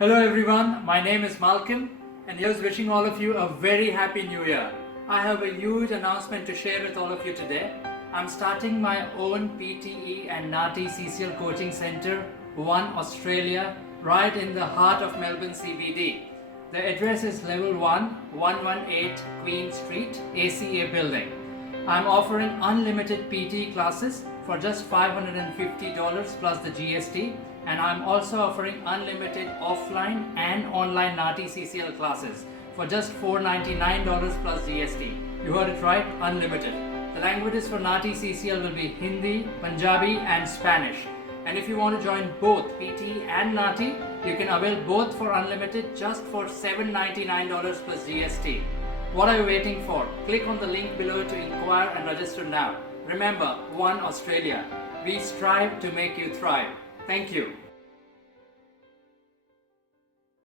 Hello everyone, my name is Malcolm and here's wishing all of you a very happy new year. I have a huge announcement to share with all of you today. I'm starting my own PTE and NAATI CCL coaching center, One Australia, right in the heart of Melbourne CBD. The address is level 1, 118 Queen Street, ACA building. I'm offering unlimited PTE classes for just $550 plus the GST, and I'm also offering unlimited offline and online NAATI CCL classes for just $499 plus GST. You heard it right, unlimited. The languages for NAATI CCL will be Hindi, Punjabi and Spanish. And if you want to join both PTE and NAATI, you can avail both for unlimited just for $799 plus GST. What are you waiting for? Click on the link below to inquire and register now. Remember, One Australia. We strive to make you thrive. Thank you.